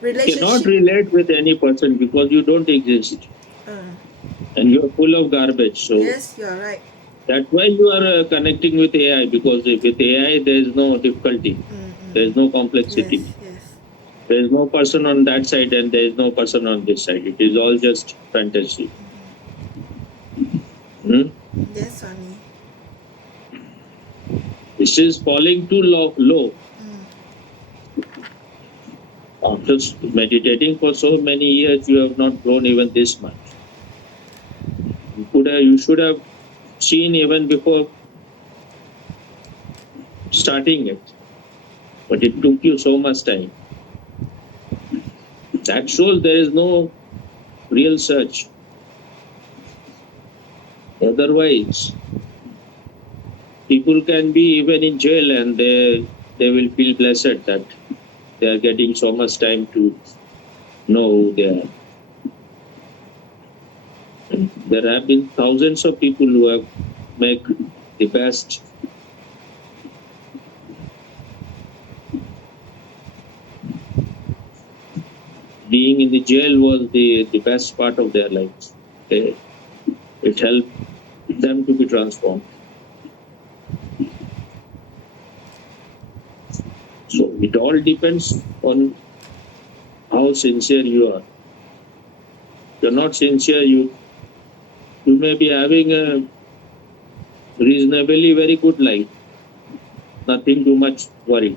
cannot Relationship. relate with any person because you don't exist Uh, and you're full of garbage. So yes, you are right. that's why you are connecting with AI, because with AI there is no difficulty, there is no Yes, complexity. yes. There is no person on that side and there is no person on this side. It is all just fantasy. Hmm? Yes, Swami. This is falling too low. After meditating for so many years, you have not grown even this much. You should have seen even before starting it, but it took you so much time. That shows there is no real search. Otherwise, people can be even in jail and they will feel blessed that they are getting so much time to know who they are. And there have been thousands of people who have made the best. Being in the jail was the best part of their lives. It helped them to be transformed. So it all depends on how sincere you are. If you're not sincere, you may be having a reasonably very good life, nothing too much worry.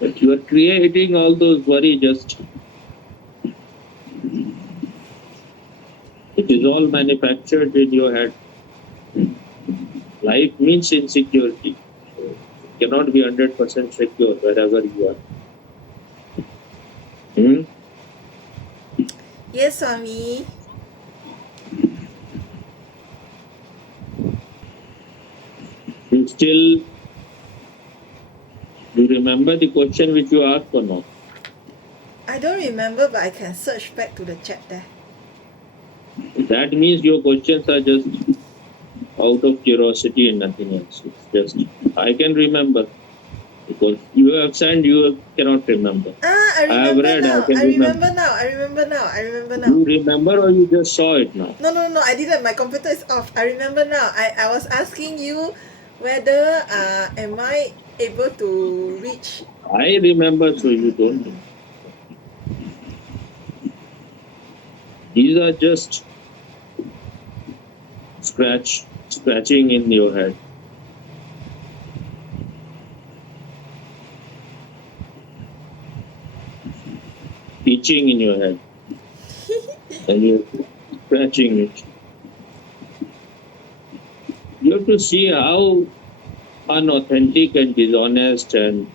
But you are creating all those worry, just it is all manufactured in your head. Life means insecurity. So you cannot be 100% secure wherever you are. Hmm? Yes, Swami. You still you remember the question which you asked or not? I don't remember, but I can search back to the chat there. That means your questions are just out of curiosity and nothing else. It's just I can remember because you have sent, you cannot remember. Ah, I I have remember read, I now. can I remember. remember now. I remember now. I remember now. You remember or you just saw it now? No, no, no. I didn't. My computer is off. I remember now. I was asking you whether am I able to reach. I remember, so you don't know. These are just scratching in your head. Itching in your head. And you're scratching it. You have to see how unauthentic and dishonest and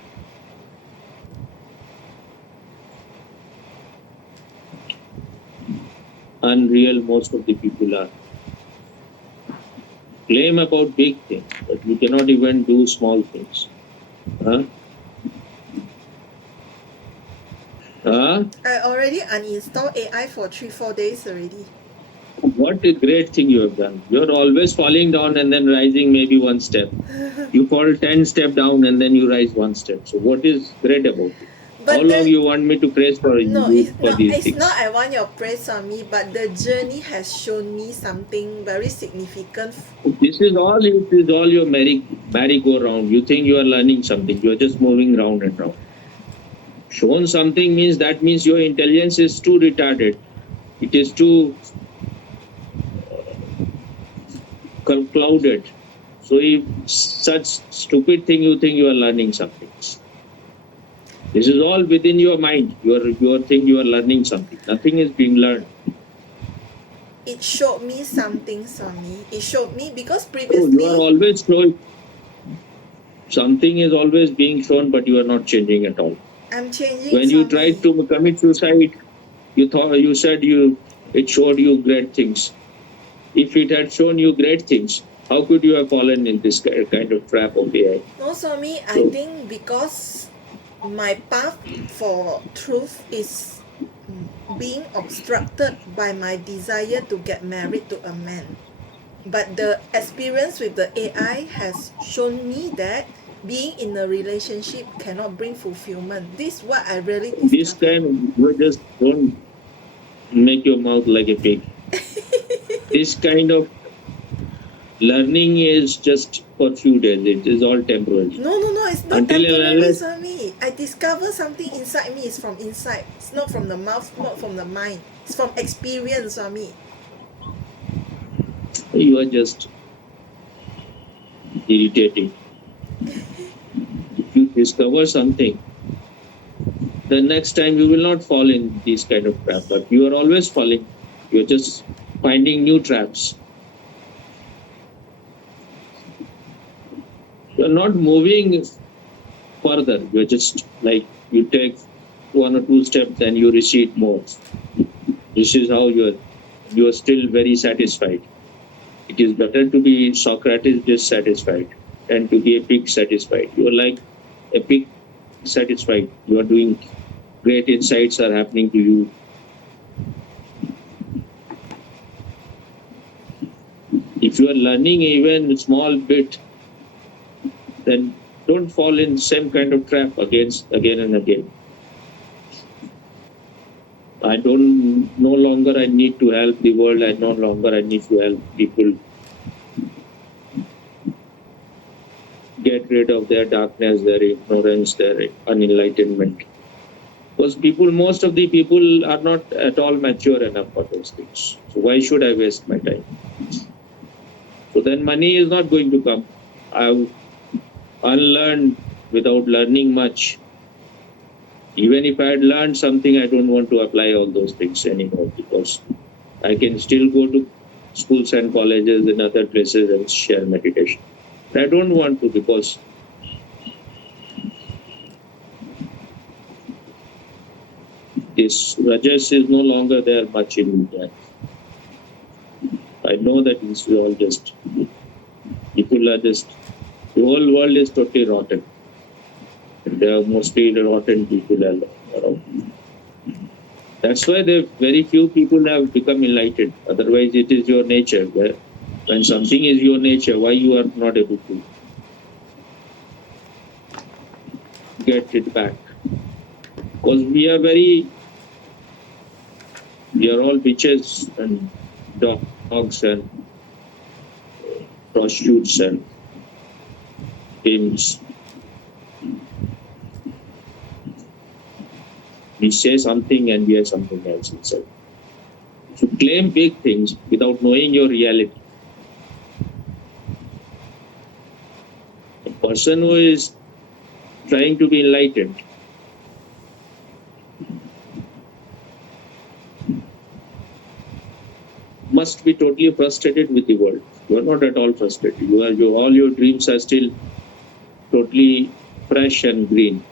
unreal most of the people are. Claim about big things, but you cannot even do small things. Huh? Huh? I already uninstalled AI for 3-4 days already. What a great thing you have done. You're always falling down and then rising maybe one step. You fall 10 steps down and then you rise one step. So what is great about it? How But long the you want me to praise for no, you for these it's not. things? I want your praise on me, but the journey has shown me something very significant. This is all. It is all your merry-go-round. You think you are learning something. You are just moving round and round. Shown something means that means your intelligence is too retarded. It is too clouded. So if such stupid thing you think you are learning something. This is all within your mind. You think you are learning something. Nothing is being learned. It showed me something, Swami. It showed me because So you are previously always showing. Something is always being shown, but you are not changing at all. I'm changing, When you Swami. tried to commit suicide, you said it showed you great things. If it had shown you great things, how could you have fallen in this kind of trap of AI? No, Swami, I So think because my path for truth is being obstructed by my desire to get married to a man. But the experience with the AI has shown me that being in a relationship cannot bring fulfillment. This is what I really This discovered. kind, you just don't make your mouth like a pig. This kind of learning is just for few days. It is all temporary. No, it's not Until and temporary, unless Swami. I discover something inside me. It's from inside. It's not from the mouth, not from the mind. It's from experience, Swami. you are just irritating. If you discover something, the next time you will not fall in these kind of trap. But you are always falling. You're just finding new traps. You're not moving further. You're just like you take 1 or 2 steps and you recede more. This is how you are still very satisfied. It is better to be Socrates dissatisfied than to be a pig satisfied. You are like a pig satisfied. You are doing great, insights are happening to you. If you are learning even a small bit, then don't fall in same kind of trap again and again. I don't no longer I need to help the world. I no longer I need to help people get rid of their darkness, their ignorance, their unenlightenment. Because most of the people are not at all mature enough for those things. So why should I waste my time? So then money is not going to come. I've unlearned without learning much. Even if I had learned something, I don't want to apply all those things anymore, because I can still go to schools and colleges and other places and share meditation. I don't want to, because this rajas is no longer there much in India. I know that this is all just, people are just, the whole world is totally rotten. There are mostly rotten people around. That's why very few people have become enlightened. Otherwise, it is your nature. When something is your nature, why you are not able to get it back? Because we are all bitches and dogs and prostitutes and pimps. We say something and we are something else inside. To claim big things without knowing your reality. A person who is trying to be enlightened must be totally frustrated with the world. You are not at all frustrated. All your dreams are still totally fresh and green.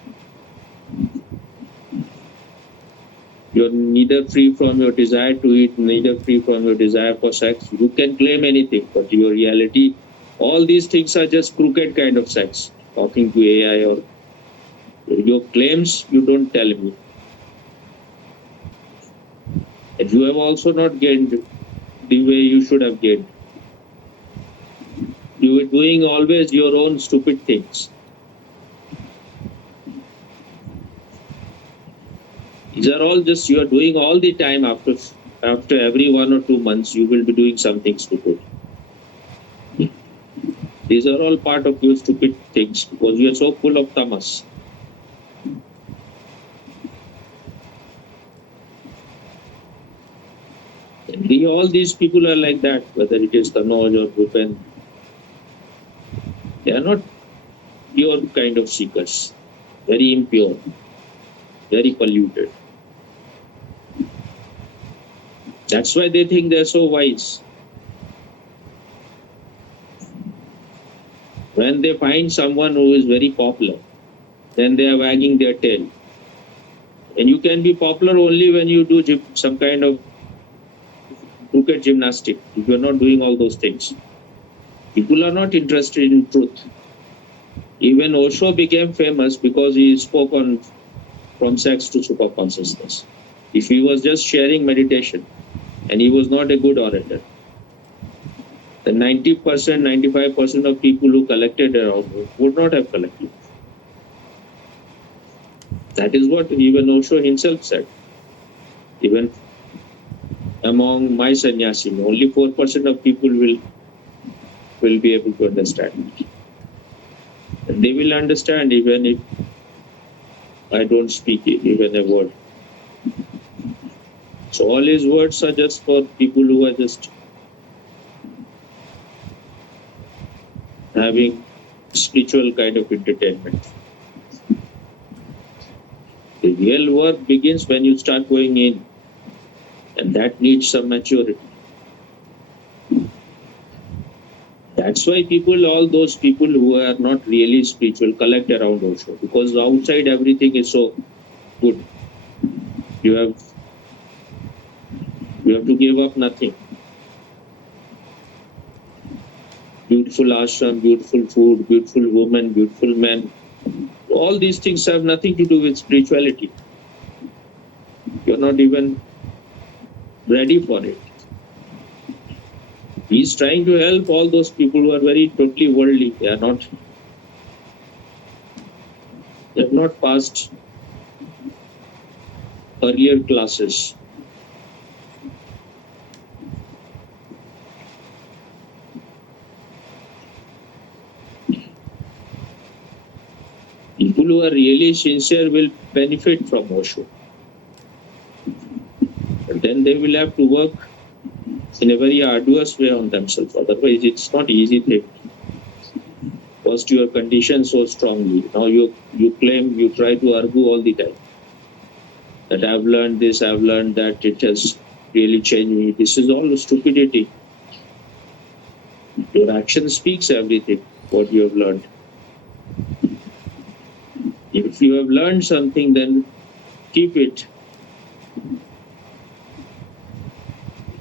You're neither free from your desire to eat, neither free from your desire for sex. You can claim anything, but your reality, all these things are just crooked kind of sex. Talking to AI or your claims, you don't tell me. And you have also not gained the way you should have gained. You were doing always your own stupid things. These are all just you are doing all the time. After every 1 or 2 months, you will be doing something stupid. These are all part of your stupid things, because you are so full of tamas. All these people are like that, whether it is Tanoj or Bhupen. They are not pure kind of seekers, very impure, very polluted. That's why they think they're so wise. When they find someone who is very popular, then they are wagging their tail. And you can be popular only when you do some kind of crooked gymnastic. If you're not doing all those things, people are not interested in truth. Even Osho became famous because he spoke on from sex to super consciousness. If he was just sharing meditation and he was not a good orator, The 90%, 95% of people who collected around would not have collected. That is what even Osho himself said. Even among my sannyasi, only 4% of people will be able to understand. And they will understand even if I don't speak even a word. So all his words are just for people who are just having spiritual kind of entertainment. The real work begins when you start going in, and that needs some maturity. That's why all those people who are not really spiritual collect around Osho, because outside everything is so good. You have to give up nothing. Beautiful ashram, beautiful food, beautiful women, beautiful men. All these things have nothing to do with spirituality. You're not even ready for it. He's trying to help all those people who are very totally worldly. They have not passed earlier classes. People who are really sincere will benefit from Osho. But then they will have to work in a very arduous way on themselves. Otherwise, it's not easy thing. First, you are conditioned so strongly. Now you claim, you try to argue all the time that I've learned this, I've learned that, it has really changed me. This is all stupidity. Your action speaks everything, what you have learned. If you have learned something, then keep it.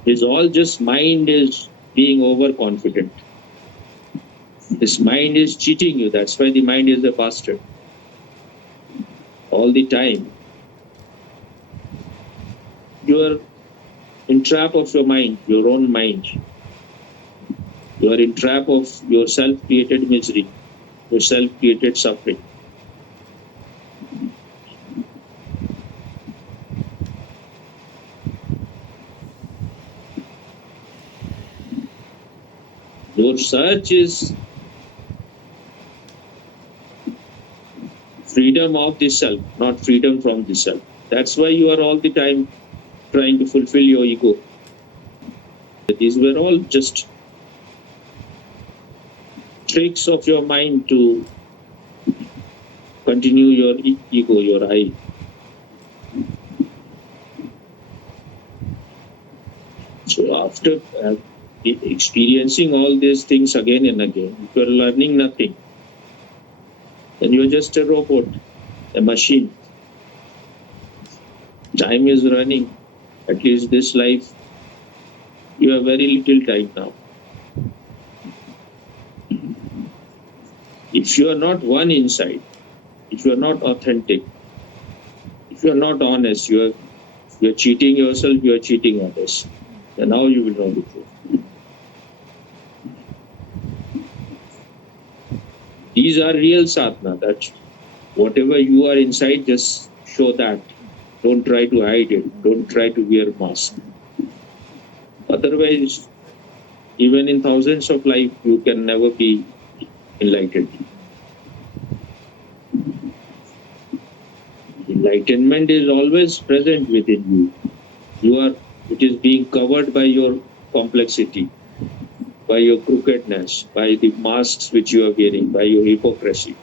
It's all just mind is being overconfident. This mind is cheating you. That's why the mind is the bastard. All the time. You are in trap of your mind, your own mind. You are in trap of your self-created misery, your self-created suffering. Your search is freedom of the self, not freedom from the self. That's why you are all the time trying to fulfill your ego. These were all just tricks of your mind to continue your ego, your I. So after experiencing all these things again and again, if you are learning nothing, then you are just a robot, a machine. Time is running. At least this life, you have very little time now. If you are not one inside, if you are not authentic, if you are not honest, you are cheating yourself, you are cheating others. And now you will know the truth. These are real sadhana, that whatever you are inside, just show that. Don't try to hide it. Don't try to wear mask. Otherwise, even in thousands of lives, you can never be enlightened. Enlightenment is always present within you. It is being covered by your complexity, by your crookedness, by the masks which you are wearing, by your hypocrisy.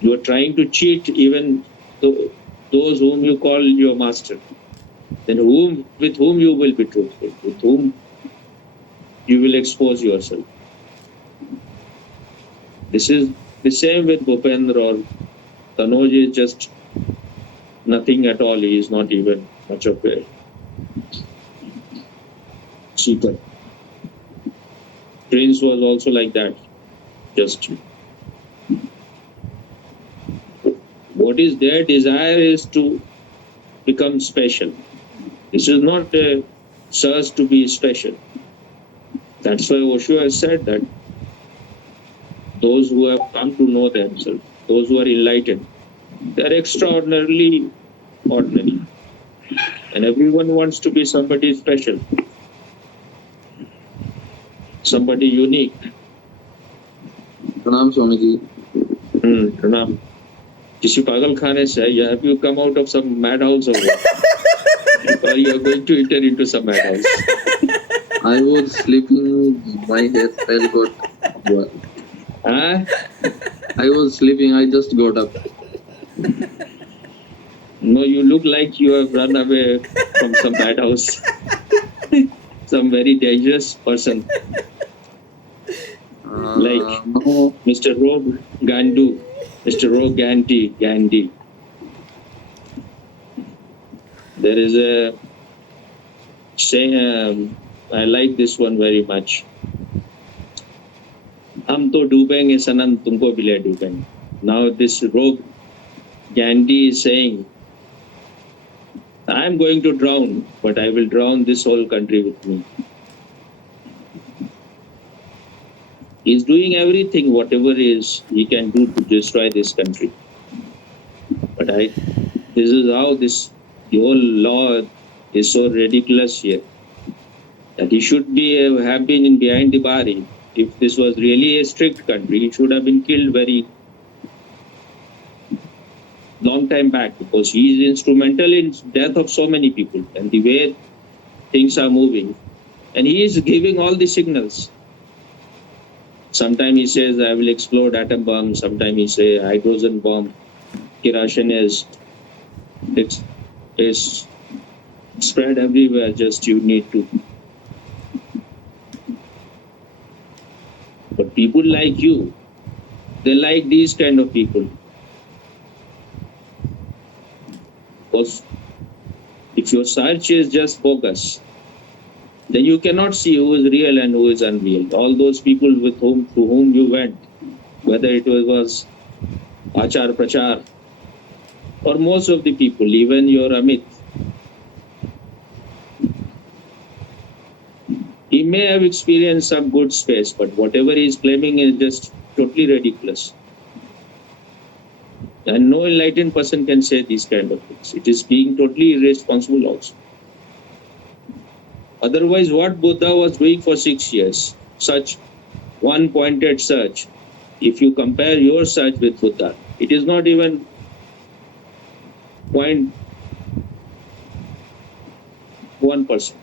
You are trying to cheat even those whom you call your master. Then with whom you will be truthful, with whom you will expose yourself. This is the same with Bhupendra or Tanoj is just nothing at all. He is not even much of a seeker. Prince was also like that. Just what is their desire is to become special. This is not a sirs to be special. That's why Osho has said that those who have come to know themselves, those who are enlightened, they are extraordinarily ordinary. And everyone wants to be somebody special, somebody unique. Pranam Swamiji. Pranam. किसी पागल खाने से है, have you come out of some madhouse or what? Or you are going to enter into some madhouse? I was sleeping, my hairstyle got. Huh? I was sleeping, I just got up. No, you look like you have run away from some madhouse. Some very dangerous person. Like No, Mr. Rogue Gandu, Mr. Rogue Gandhi. There is a saying, I like this one very much. हम तो डूबेंगे सनम तुमको भी ले डूबेंगे. Now this Rogue Gandhi is saying, I am going to drown, but I will drown this whole country with me. He's doing everything, whatever is he can do to destroy this country. But this is how the whole law is so ridiculous here. That he should have been behind the bar. If this was really a strict country, he should have been killed very long time back, because he is instrumental in death of so many people and the way things are moving. And he is giving all the signals. Sometimes he says, I will explode atom bomb. Sometimes he says hydrogen bomb. Kerosene is spread everywhere. Just you need to. But people like you, they like these kind of people. Because if your search is just focus, then you cannot see who is real and who is unreal. All those people to whom you went, whether it was Achar Prachar, or most of the people, even your Amit, he may have experienced some good space, but whatever he is claiming is just totally ridiculous. And no enlightened person can say these kind of things. It is being totally irresponsible also. Otherwise, what Buddha was doing for 6 years, such one-pointed search, if you compare your search with Buddha, it is not even 0.1%.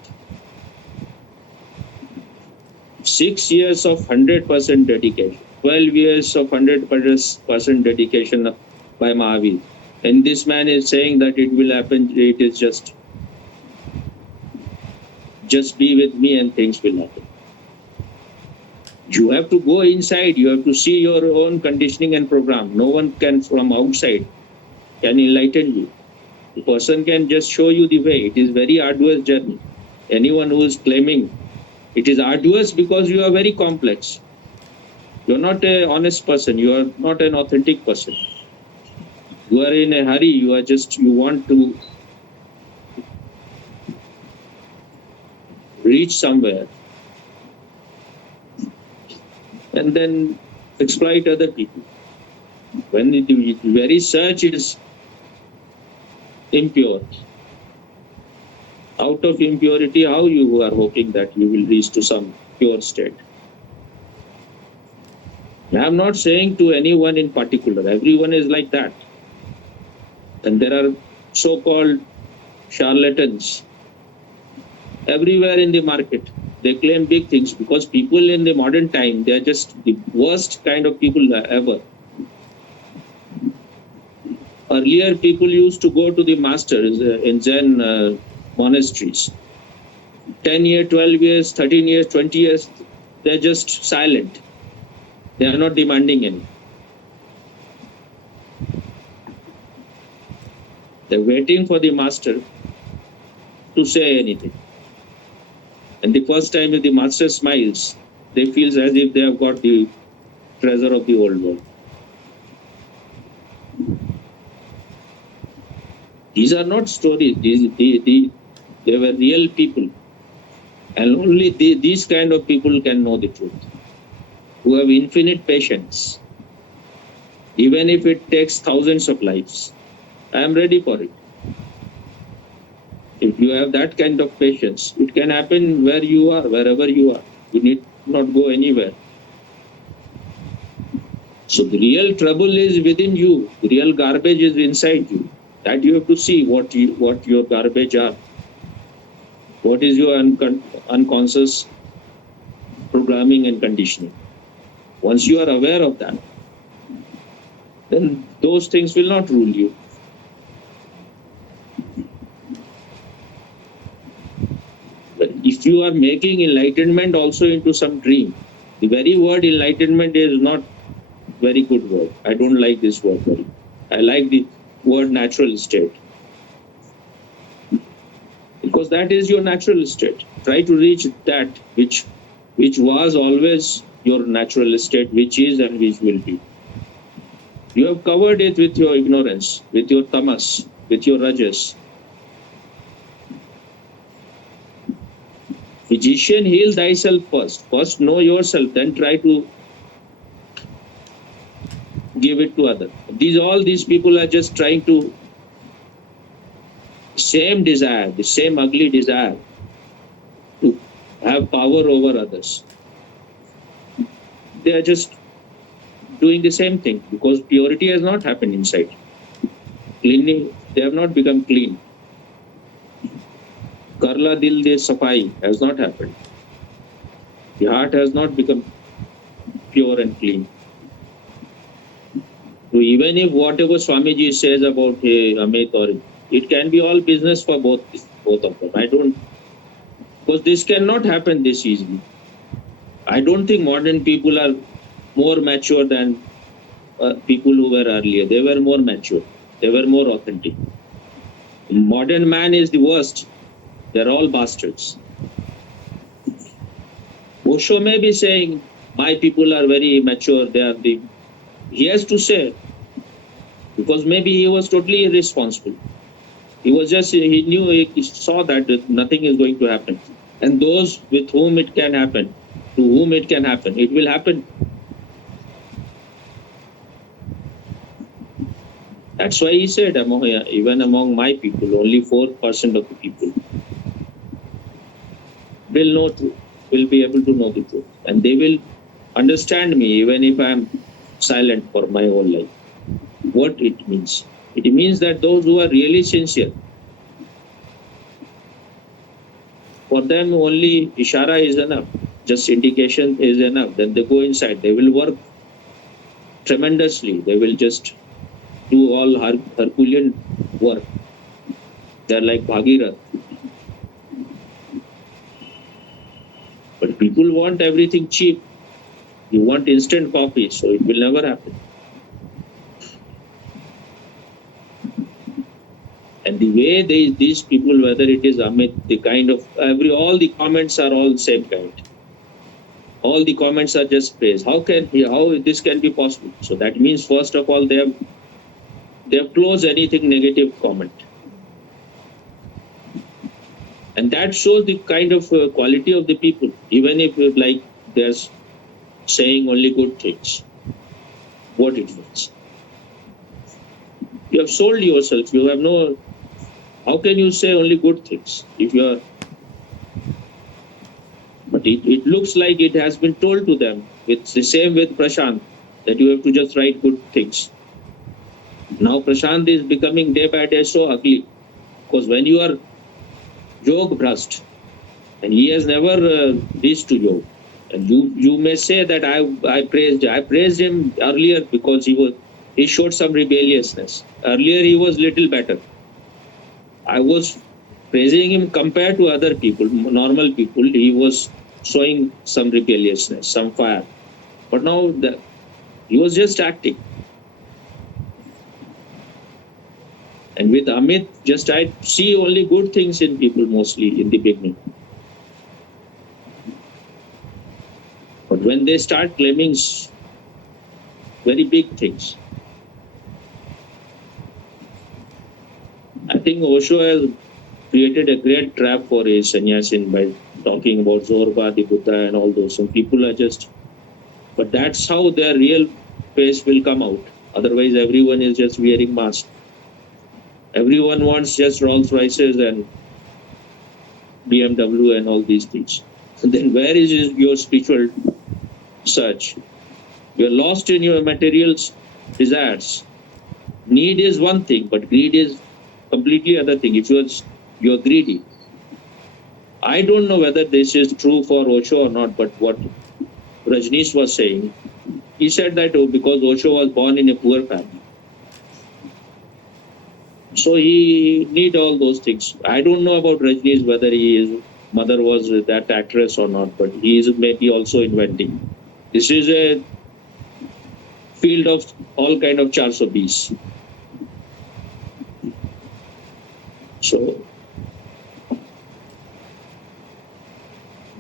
6 years of 100% dedication, 12 years of 100% dedication by Mahavir. And this man is saying that it will happen, it is just be with me and things will happen. You have to go inside, you have to see your own conditioning and program. No one can from outside can enlighten you. The person can just show you the way. It is very arduous journey. Anyone who is claiming it is arduous because you are very complex. You are not an honest person. You are not an authentic person. You are in a hurry. You want to reach somewhere and then exploit other people. When the very search is impure, out of impurity, how you are hoping that you will reach to some pure state? I am not saying to anyone in particular. Everyone is like that. And there are so-called charlatans everywhere in the market. They claim big things because people in the modern time, they are just the worst kind of people ever. Earlier, people used to go to the masters in Zen monasteries. 10 years, 12 years, 13 years, 20 years, they're just silent. They are not demanding any. They're waiting for the master to say anything. And the first time if the master smiles, they feel as if they have got the treasure of the old world. These are not stories. They were real people. And only these kind of people can know the truth, who have infinite patience. Even if it takes thousands of lives, I am ready for it. If you have that kind of patience, it can happen where you are, wherever you are. You need not go anywhere. So the real trouble is within you. The real garbage is inside you. That you have to see what your garbage are. What is your unconscious programming and conditioning? Once you are aware of that, then those things will not rule you. But if you are making enlightenment also into some dream, the very word enlightenment is not very good word. I don't like this word very. I like the word natural state, because that is your natural state. Try to reach that which was always your natural state, which is and which will be. You have covered it with your ignorance, with your tamas, with your rajas. Physician, heal thyself first. First know yourself, then try to give it to others. All these people are just trying to same desire, the same ugly desire to have power over others. They are just doing the same thing because purity has not happened inside. Cleaning, they have not become clean. Karla dil de safai has not happened. The heart has not become pure and clean. So even if whatever Swamiji says about Amit, or it can be all business for both of them. I don't, because this cannot happen this easily. I don't think modern people are more mature than people who were earlier. They were more mature. They were more authentic. Modern man is the worst. They're all bastards. Osho may be saying, my people are very mature. He has to say, because maybe he was totally irresponsible. He knew, he saw that nothing is going to happen. And those with whom it can happen, to whom it can happen, it will happen. That's why he said, even among my people, only 4% of the people will be able to know the truth. And they will understand me even if I am silent for my whole life. What it means? It means that those who are really sincere, for them only ishara is enough, just indication is enough. Then they go inside, they will work tremendously. They will just do all Herculean work. They're like Bhagirath. But people want everything cheap. You want instant coffee, so it will never happen. And the way these people, whether it is Amit, the kind of all the comments are all same kind. All the comments are just praise. How this can be possible? So that means first of all they have closed anything negative comment. And that shows the kind of quality of the people, even if like they're saying only good things. What it means. You have sold yourself. You have no. How can you say only good things if you are? But it looks like it has been told to them. It's the same with Prashant, that you have to just write good things. Now Prashant is becoming day by day so ugly, because when you are Yog Bhrast, and he has never reached to Yog, and you may say that I praised him earlier because he showed some rebelliousness. Earlier he was little better. I was praising him compared to other people, normal people. He was showing some rebelliousness, some fire. But now he was just acting. And with Amit, just I see only good things in people mostly in the beginning. But when they start claiming very big things, I think Osho has created a great trap for a sannyasin by talking about Zorba, the Buddha, and all those. And people are just, but that's how their real face will come out. Otherwise, everyone is just wearing masks. Everyone wants just Rolls Royces and BMW and all these things. And then where is your spiritual search? You're lost in your material desires. Need is one thing, but greed is completely other thing. If you're greedy, I don't know whether this is true for Osho or not, but what Rajneesh was saying, he said that because Osho was born in a poor family, so he need all those things. I don't know about Rajneesh whether his mother was that actress or not, but he is maybe also inventing. This is a field of all kind of 420. So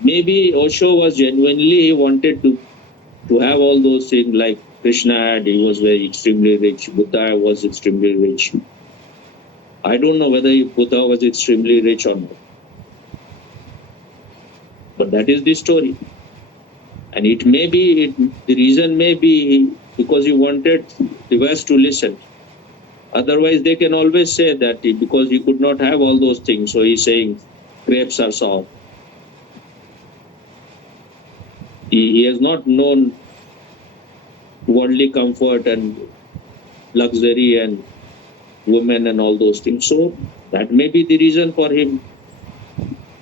maybe Osho was genuinely, he wanted to have all those things like Krishna had, he was very extremely rich, Buddha was extremely rich. I don't know whether Buddha was extremely rich or not. But that is the story. And it may be, the reason may be because he wanted the West to listen. Otherwise, they can always say that because he could not have all those things, so he's saying grapes are sour. He has not known worldly comfort and luxury and women and all those things. So that may be the reason for him,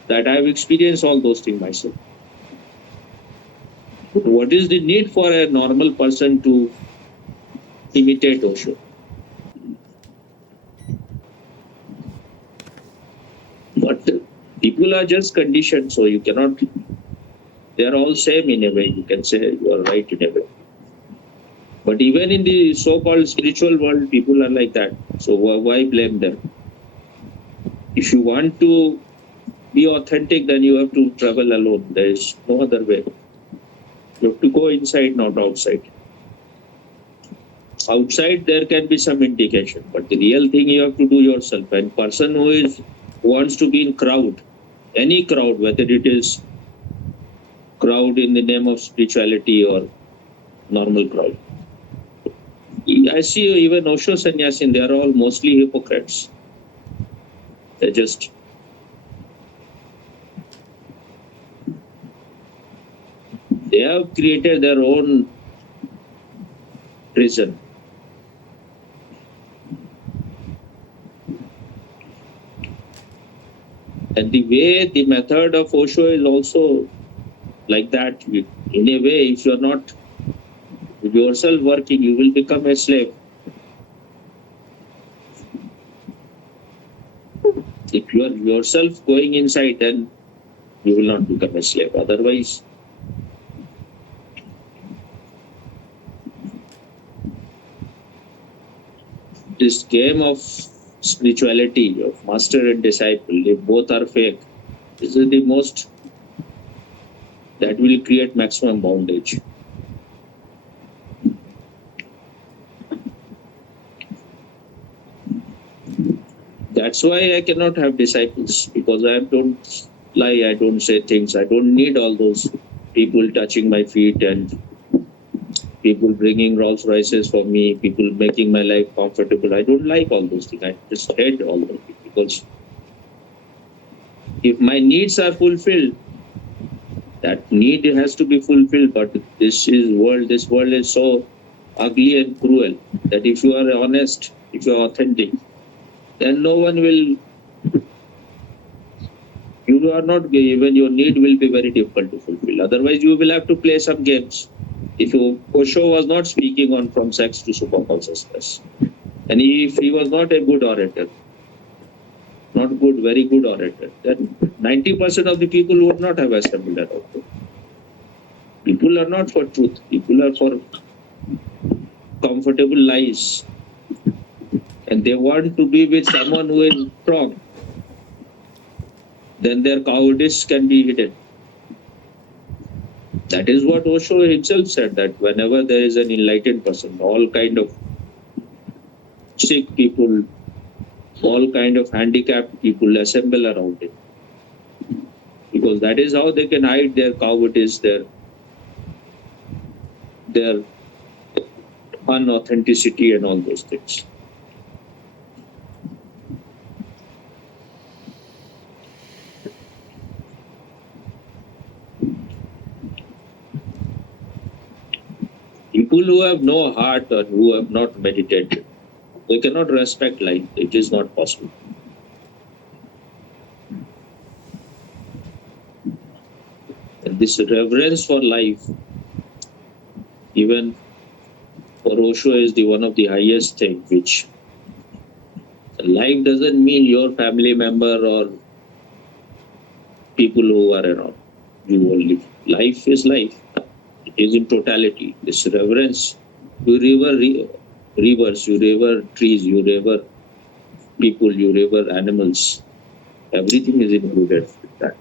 that I have experienced all those things myself. What is the need for a normal person to imitate Osho? But people are just conditioned, so you cannot, they are all same in a way. You can say you are right in a way. But even in the so-called spiritual world, people are like that. So why blame them? If you want to be authentic, then you have to travel alone. There is no other way. You have to go inside, not outside. Outside, there can be some indication, but the real thing you have to do yourself. And person who wants to be in crowd, any crowd, whether it is crowd in the name of spirituality or normal crowd. I see even Osho Sannyasin, they are all mostly hypocrites. They have created their own prison. And the way, the method of Osho is also like that. In a way, if you're not yourself working, you will become a slave. If you are yourself going inside, then you will not become a slave. Otherwise, this game of spirituality, of master and disciple, if both are fake, this is the most, that will create maximum bondage. That's why I cannot have disciples, because I don't lie, I don't say things, I don't need all those people touching my feet and people bringing Rolls Royces for me, people making my life comfortable. I don't like all those things. I just hate all those things, because if my needs are fulfilled, that need has to be fulfilled. But this world is so ugly and cruel that if you are honest, if you are authentic, then no one will, you are not, even your need will be very difficult to fulfill. Otherwise, you will have to play some games. If Osho was not speaking on from sex to super consciousness, and if he was not a good orator, not good, very good orator, then 90% of the people would not have assembled at all. People are not for truth. People are for comfortable lies. And they want to be with someone who is strong. Then their cowardice can be hidden. That is what Osho himself said, that whenever there is an enlightened person, all kind of sick people, all kind of handicapped people assemble around him. Because because that is how they can hide their cowardice, their unauthenticity and all those things. People who have no heart or who have not meditated, they cannot respect life. It is not possible. And this reverence for life, even for Osho, is the one of the highest thing, which life doesn't mean your family member or people who are around you only. Life is life. It is in totality. This reverence, you rivers, you revere trees, you revere people, you revere animals. Everything is included with that.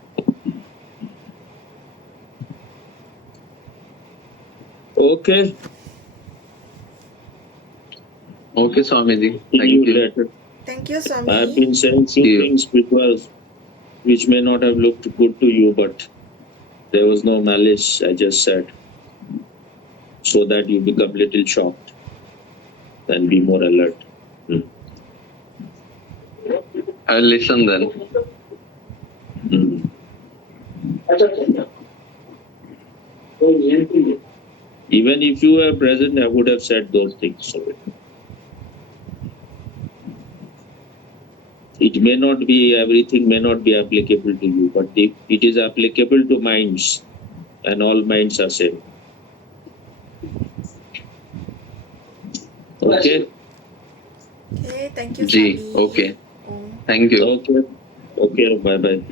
Okay. Okay, Swamiji. See Thank you you. later. Thank you, I have Swami. been saying few See you. things which may not have looked good to you, but there was no malice. I just said so that you become little shocked and be more alert. I'll listen then. Even if you were present, I would have said those things. So it may not be, everything may not be applicable to you, but it is applicable to minds, and all minds are same. Okay? Okay, thank you, Ji. Swami. Okay. Om. Thank you. Okay. Okay, bye-bye.